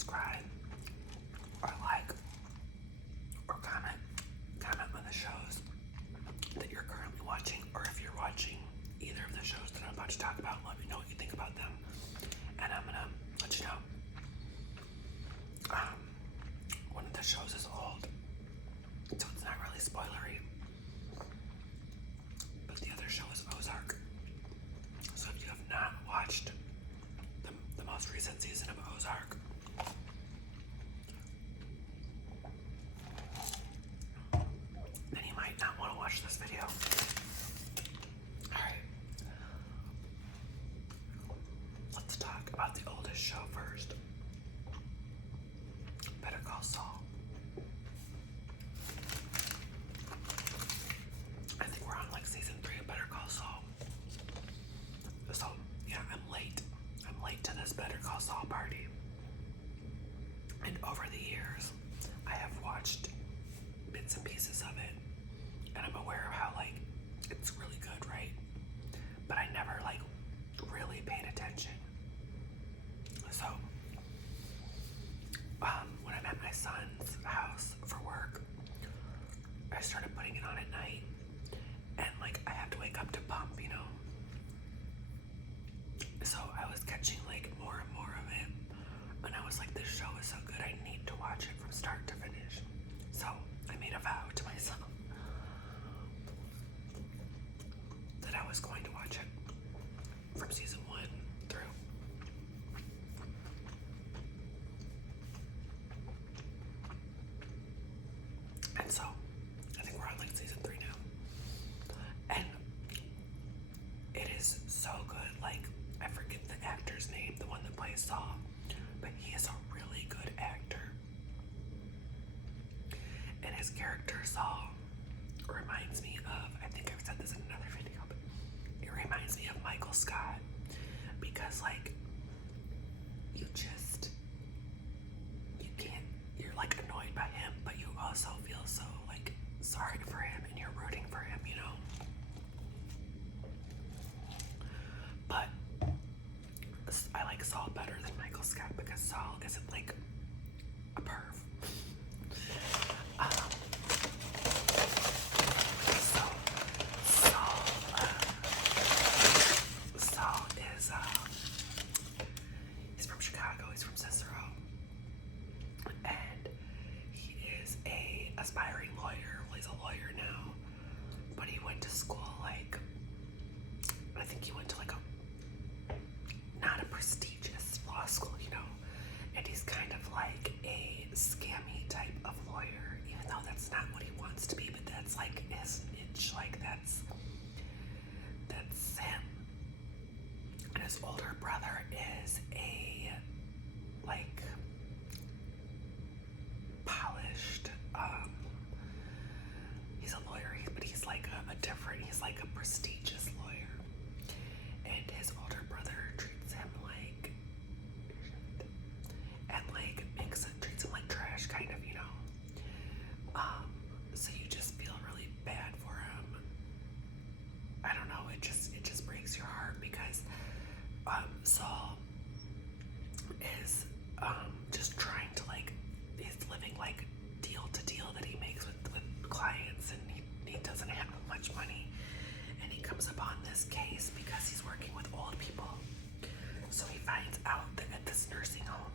subscribe or like or comment on the shows that you're currently watching, or if you're watching either of the shows that I'm about to talk about, let me know what you think about them, and I'm gonna let you know. One of the shows is old, so it's not really spoilery, but the other show is Ozark. So if you have not watched the most recent season of Ozark, then you might not want to watch this video. Alright, let's talk about the oldest show first. Better Call Saul. I think we're on like season 3 of Better Call Saul. So yeah, I'm late to this Better Call Saul party. And over the years, I have watched bits and pieces of it, and I'm aware of how like it's really good, right? But I never like really paid attention. So when I'm at my son's house for work, I started putting it on at night, and like I have to wake up to pump, you know. So I was catching like more and more of it, and I was like, this show is so good, I need to watch it from start to finish. So I made a vow to myself that I was going to watch it from season 1 through. And so I think we're on like season 3 now, and it is so good. Like, I forget the actor's name, the one that plays Saul, but he is a really good actor. And his character, Saul, reminds me of, I think I've said this in another video, but it reminds me of Michael Scott, because like, you can't, you're like annoyed by him, but you also feel so like sorry for him, and you're rooting for him, you know? But I like Saul better than Michael Scott because Saul isn't like a perv. Saul is he's from Chicago. He's from Cicero, and he is a aspiring lawyer. Well, he's a lawyer now, but he went to school like, I think he went to like not a prestigious law school, you know, and he's kind of like a scammy type of lawyer, even though that's not what he wants to be, but that's like his niche, like that's him. And his older brother is a like polished, he's a lawyer, but he's like he's like a prestigious lawyer, and his older brother treats him like shit, and like treats him like trash, kind of, you know. So you just feel really bad for him. I don't know, it just breaks your heart, because Saul is just trying to like, he's living like deal to deal that he makes with clients, and he doesn't have much money, and he comes upon this case because he's working with old people. So he finds out that at this nursing home,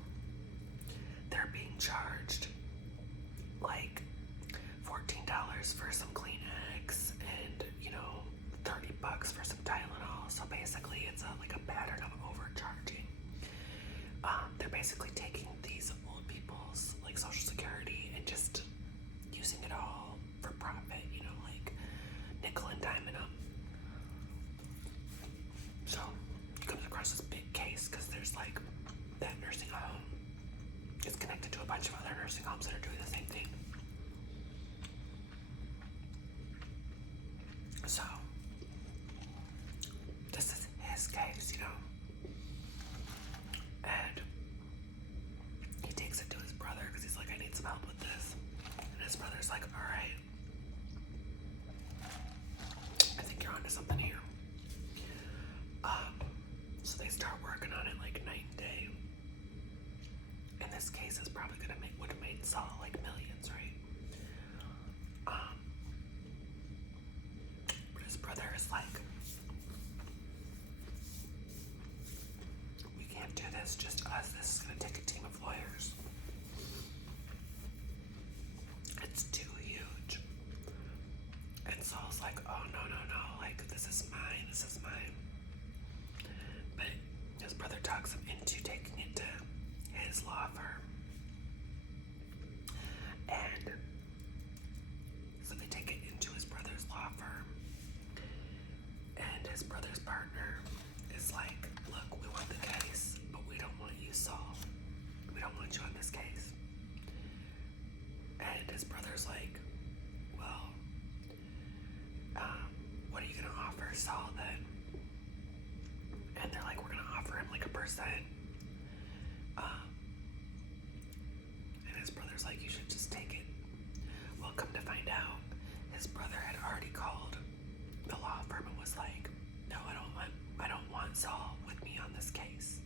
they're being charged like $14 for some Kleenex, and you know, $30 for some Tylenol. So basically it's like a pattern of overcharging. They're basically taking these old people's like social security and just using it all for profit, you know, like nickel and diming them. So he comes across this big case because there's like, that nursing home is connected to a bunch of other nursing homes that are doing the same thing. So this is his case, you know, and he takes it to his brother because he's like, I need some help with this, and his brother's like, all right, I think you're onto something here. So they start working on it like night and day, and this case like, we can't do this, just us. This is going to take a team of lawyers. It's too huge. And Saul's like, oh, no, like, this is mine. But his brother talks him into taking it to his law firm. And so they take it into his brother's law firm. And his brother's partner is like, look, we want the case, but we don't want you, Saul. We don't want you on this case. And his brother's like, well, what are you going to offer Saul then? And they're like, we're going to offer him like 1%. And his brother's like, you should just take it. Well, come to find out, his brother had already called the law firm and was like, no, I don't want Saul with me on this case.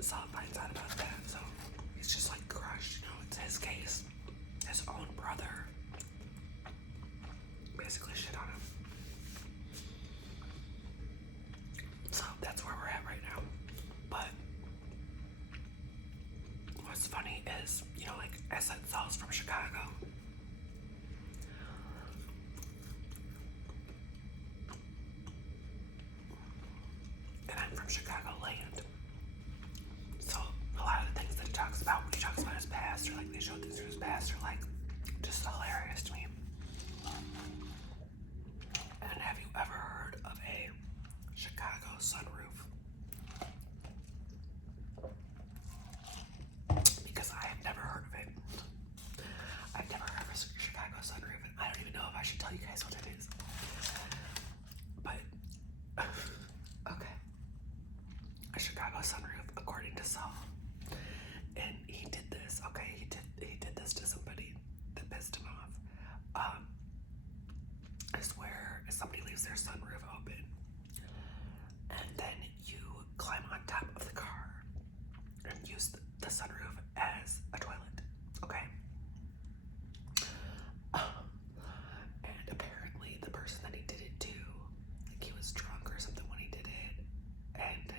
Saul finds out about that, so he's just like crushed. It's his case. His own brother basically shit on him. So that's where we're at right now. But what's funny is, like I said, Saul's from Chicago. And I'm from Chicagoland. So a lot of the things that he talks about when he talks about his past, or like they show things from his past, are like just hilarious to me. And have you ever heard of a Chicago sunroof? Because I have never heard of it. I've never heard of a Chicago sunroof, and I don't even know if I should tell you guys what it is. But, okay. A Chicago sunroof, according to Saul. And he did this, okay? He did this to somebody that pissed him off. Is where somebody leaves their sunroof open, and then you climb on top of the car and use the sunroof as a toilet, okay? And apparently the person that he did it to, like he was drunk or something when he did it, and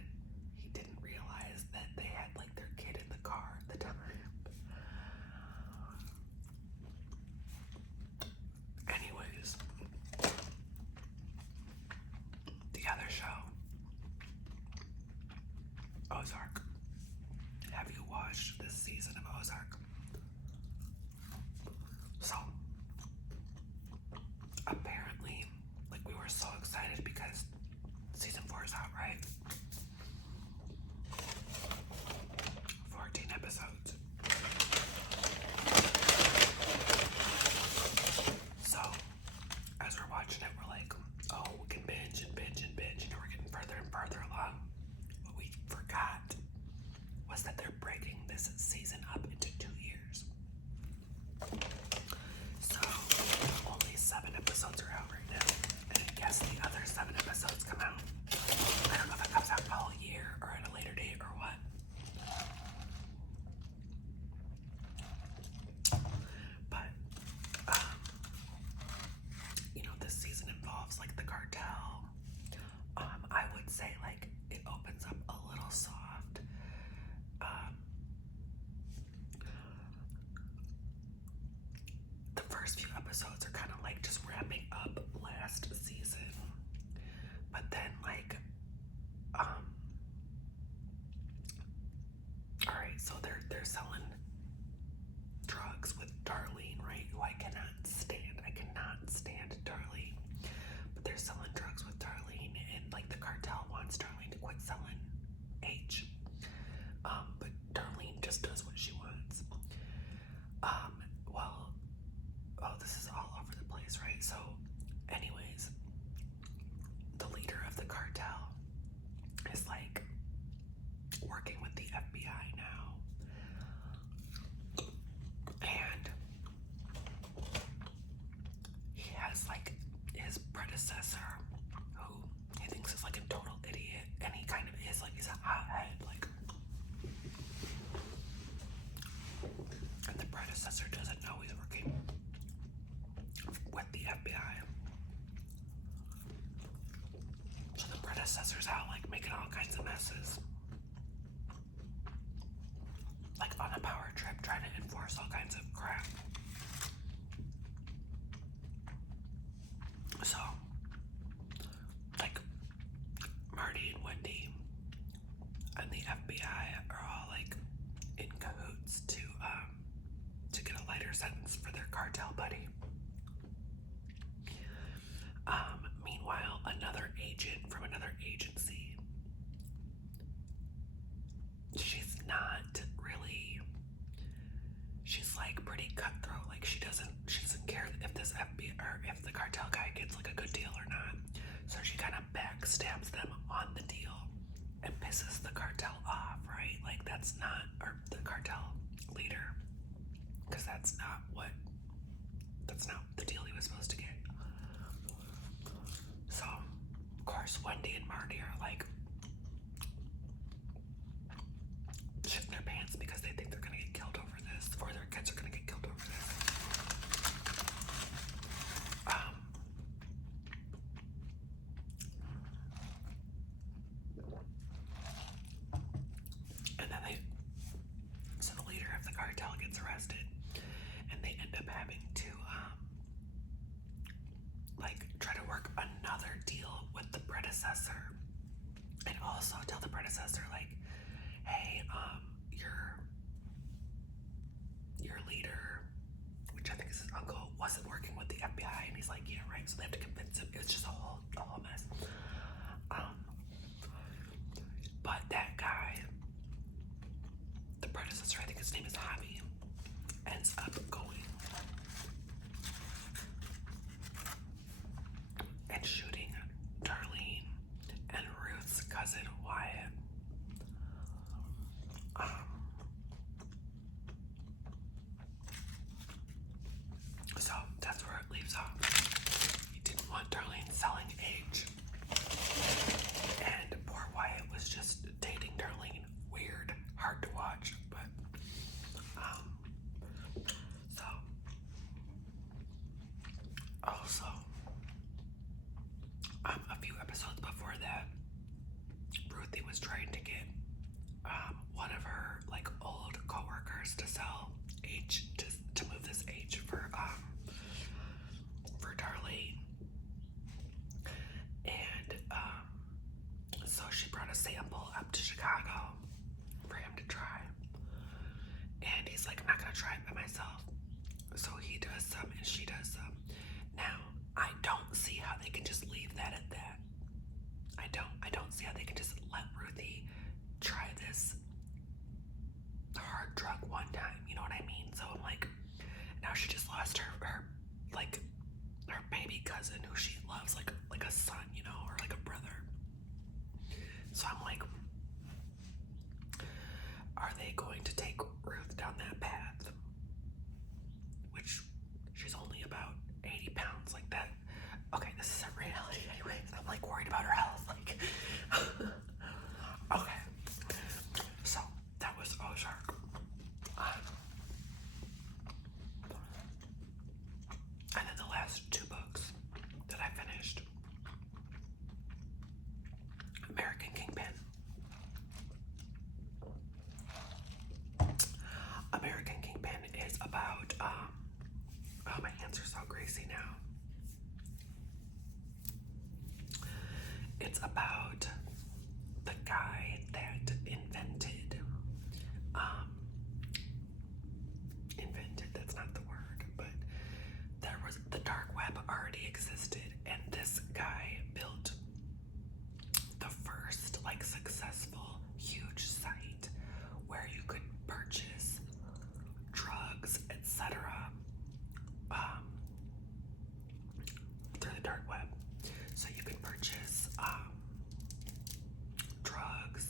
he didn't realize that they had like their kid in the car at the time. Anyways, the other show, Ozark. Have you watched this season of Ozark? So, apparently, like we were so excited because season 4 is out, right? 14 episodes. So, as we're watching it, we're like, oh, we can binge and binge and binge. We're getting further and further along. What we forgot was that they're breaking this season up into 2 years. So, only 7 episodes are out right now. And I guess the other 7 episodes come out. I don't know if it comes out all year or at a later date or what. But, this season involves like the cartel. I would say like it opens up a little soft. The first few episodes are kind of like just wrapping up last season, but then like, all right, so they're selling drugs with Darlene, right? Who I cannot stand. I cannot stand Darlene. But they're selling drugs with Darlene, and like the cartel wants Darlene to quit selling H. But Darlene just does what she wants. This is all over the place, right? So, anyways, the leader of the cartel is like working with the FBI now. And he has like his predecessor, who he thinks is like a total idiot, and he kind of is, like he's a hothead, like. And the predecessor doesn't know he's working dumbasses, like on a power trip trying to enforce all kinds of crap. So, like, Marty and Wendy and the FBI are all like in cahoots to get a lighter sentence for their cartel buddy. Meanwhile, another agent from another agency, she's like pretty cutthroat. Like she doesn't care if this FBI or if the cartel guy gets like a good deal or not. So she kind of backstabs them on the deal and pisses the cartel off, right? Like that's not, or the cartel leader, because that's not the deal he was supposed to get. So, of course, Wendy and Marty are like shitting their pants because they think they're gonna get killed over this, or their kids are gonna get killed over this. And then so the leader of the cartel gets arrested, and they end up having to like try to work another deal with the predecessor, and also tell the predecessor like, hey, your leader, which I think is his uncle, wasn't working with the FBI, and he's like, yeah, right. So they have to convince him. It's just a whole mess. But that guy, the predecessor, I think his name is Javi, ends up going and shooting Darlene and Ruth's cousin Wyatt. So that's where it leaves off. He didn't want Darlene selling age, and poor Wyatt was just dating Darlene. Weird, hard to watch, but so also a few episodes before that, Ruthie was trying to get one of her like old coworkers to sell H to move this H for Darlene, and so she brought a sample up to Chicago for him to try, and he's like, I'm not gonna try it by myself. So he does some and she does some. Now I don't see how they can just leave that at that. I don't see how they can just let Ruthie try this hard drug one time, you know what I mean? So I'm like, now she just lost her baby cousin who she loves like a son, you know, or like a brother. So I'm like, are they going to take Ruth down that path? Which she's only about 80 pounds, like that. Okay, this is a reality anyway. I'm like worried about her health. Like okay. So that was Ozark. And then the last two books that I finished. American Kingpin. American Kingpin is about oh, my hands are so greasy now. It's about the guy that invented, that's not the word, but the dark web already existed, and this guy built the first like successful huge site where you could purchase drugs, etc. Through the dark web. So you could purchase drugs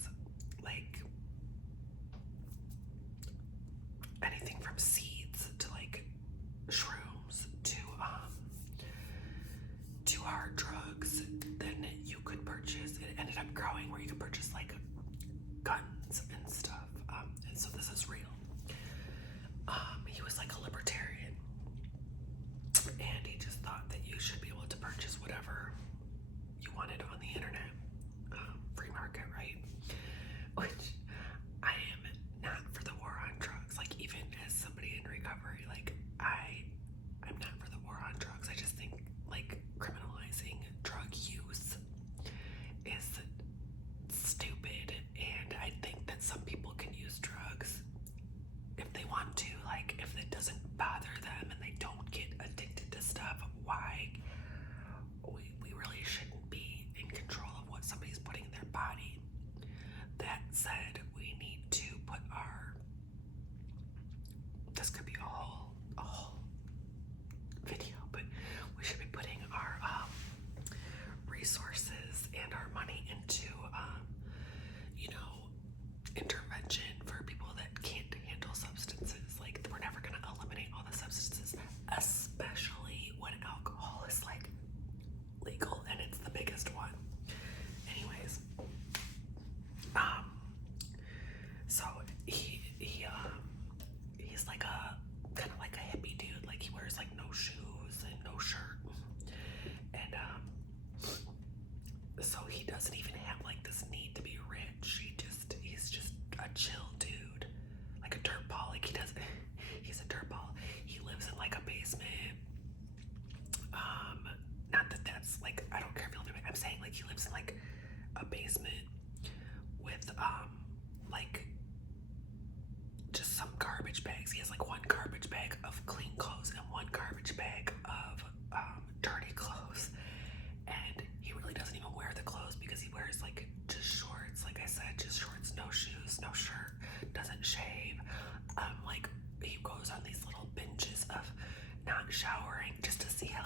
showering just to see how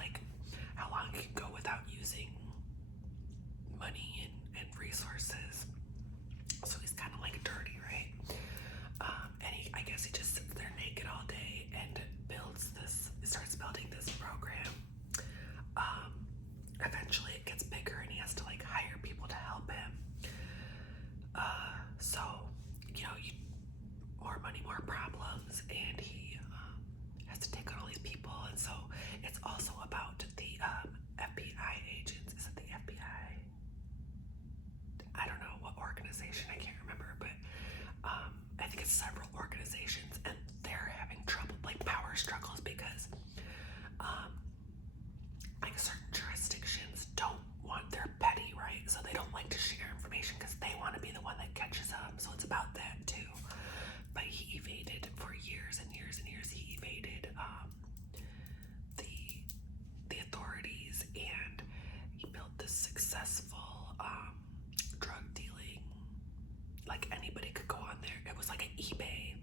long he can go without using money and resources. So he's kind of like dirty, right? And I guess he just sits there naked all day and starts building this program. Eventually it gets bigger and he has to like hire people to help him. So, more money, more problems, and he has to take on all these people. And so it's also about the FBI agents. Is it the FBI? I don't know what organization, I can't remember, but I think it's several organizations, and they're having trouble, like power struggles, because like certain jurisdictions don't want their petty, right? So they don't like to share information because they want to be the one that catches them. So it's about that too. But he evaded for years and years and years. He evaded the authorities, and he built this successful drug dealing. Like anybody could go on there. It was like an eBay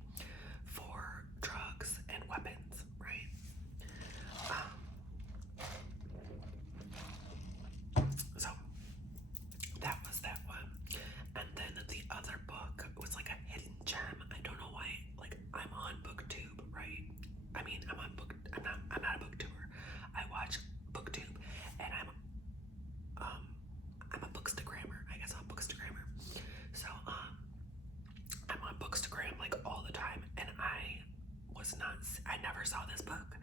for drugs and weapons, right? So that was that one. And then the other book was like a hidden gem. I don't know why, like I'm on BookTube, right? I mean, I'm not a booktuber. I watch BookTube, and I'm a bookstagrammer. I guess I'm a bookstagrammer. So I'm on Bookstagram like all the time, and I never saw this book.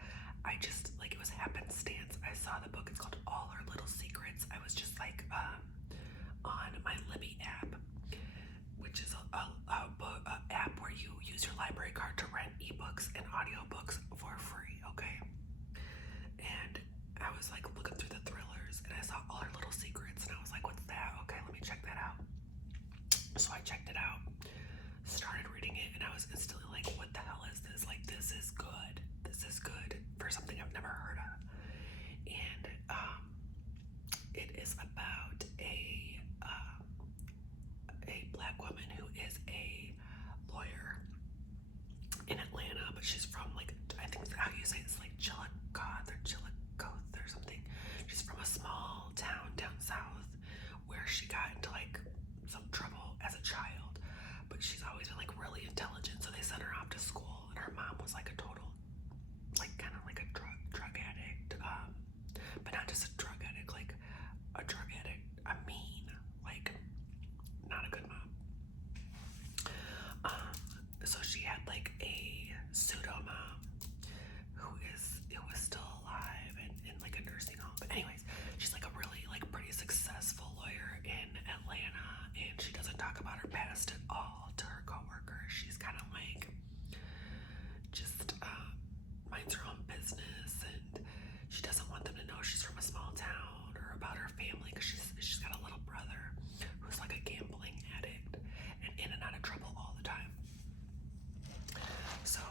I just, like, it was happenstance. I saw the book. It's called All Our Little Secrets. I was just like on my Libby app, which is a app where you use your library card to rent ebooks and audiobooks for free, okay? And I was like looking through the thrillers, and I saw All Our Little Secrets, and I was like, what's that? Okay, let me check that out. So I checked it out, started reading it, and I was instantly like, what the hell is this? Like, this is good. This is good for something I've never heard of. And it is about a black woman who is a lawyer in Atlanta, but she's from, like, I think how you say it's like Chillicothe or something. She's from a small town down south where she got into like some trouble as a child, but she's always been like really intelligent, so they sent her off to school, and her mom was like a total, like, kind of like a drug addict, but not just a drug addict, like a drug addict, a mean, like, not a good mom. So she had like a pseudo mom who was still alive and in like a nursing home. But anyways, she's like a really like pretty successful lawyer in Atlanta, and she doesn't talk about her past at all to her coworkers. She's kind of like just minds her own business, and she doesn't want them to know she's from a small town or about her family, because she's got a little brother who's like a gambling addict and in and out of trouble all the time. So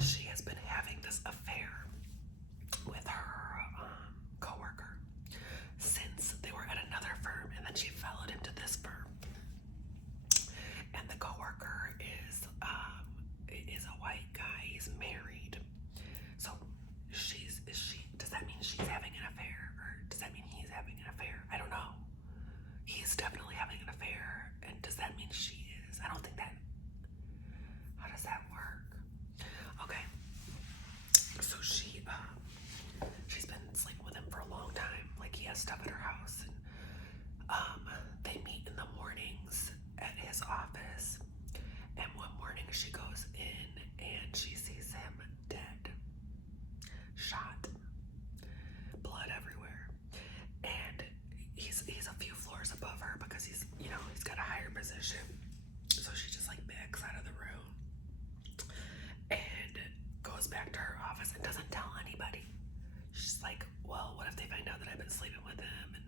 she has been having this affair with her coworker since they were at another firm, and then she followed him to this firm. And the coworker is a white guy. He's married. So does that mean she's having an affair, or does that mean he's having an affair? I don't know. He's definitely having an affair, and does that mean she is? I don't think that. How does that work? Okay. So she's been sleeping with him for a long time. Like, he has stuff at her house, and they meet in the mornings at his office. And one morning she goes in and she sees him dead, shot, blood everywhere, and he's a few floors above her because he's got a higher position. So she just like backs out of the room and goes back to her office and doesn't tell anybody. She's like, well, what if they find out that I've been sleeping with him? And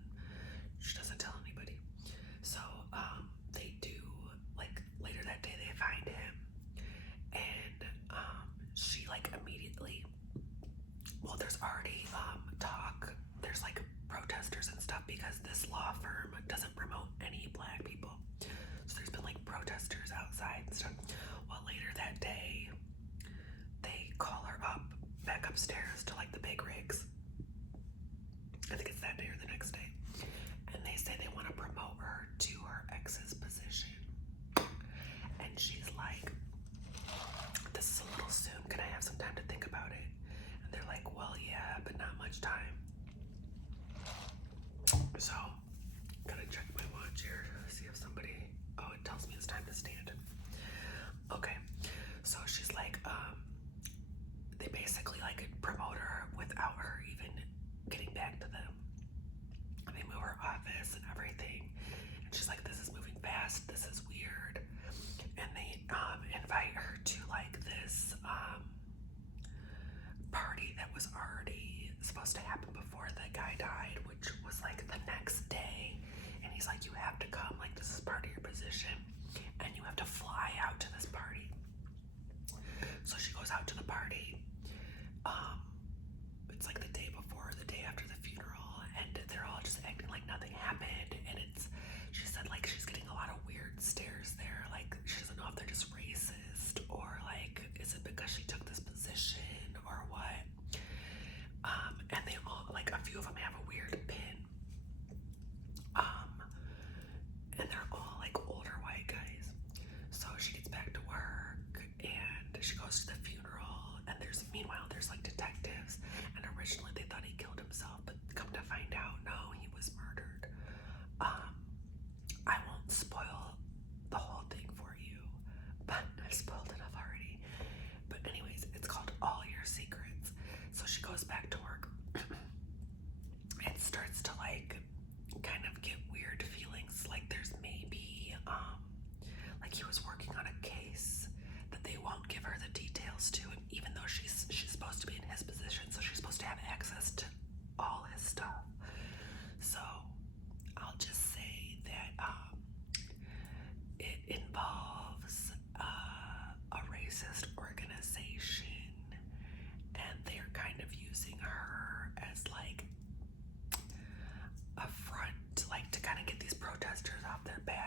she doesn't tell anybody. So they do, like, later that day they find him, and she like immediately, well, there's already talk, there's like protesters and stuff because this law firm doesn't promote any black people. So there's been like protesters outside and stuff. Well, later that day they call her up have some time to think about it. And they're like, well, yeah, but not much time. So, gotta check my watch here, see if somebody, oh, it tells me it's time to stand. Okay, so she's like, they basically like promote her without her even getting back to them. And they move her office and everything. And she's like, this is moving fast, this is weird. And they invite her to like this party that was already supposed to happen before the guy died, which was like the next day. And he's like, you have to come, like this is part of your position, and you have to fly out to this party. So she goes out to the party. It's like the day before, the day after the funeral, and they're all just acting like nothing happened. And she said like she's getting a lot of weird stares there. Like she doesn't know if they're just racist or like, is it because she took this position or what? And they all, like a few of them have a weird pin. And they're all like older white guys. So she gets back to work and she goes to the funeral, and meanwhile there's like detectives, and originally they thought he killed himself, but come to find out, no, he was murdered. I won't spoil the whole thing for you, but I've spoiled enough already. But anyways, it's called All Your Secrets. So she goes back to work and starts to like kind of get weird feelings, like there's maybe like he was working on a case that they won't give her the details to, and even though she's supposed to be in his position, so she's supposed to have access to all his stuff. So I'll just say that it involves a racist organization, and they're kind of using her as like a front, like to kind of get these protesters off their back.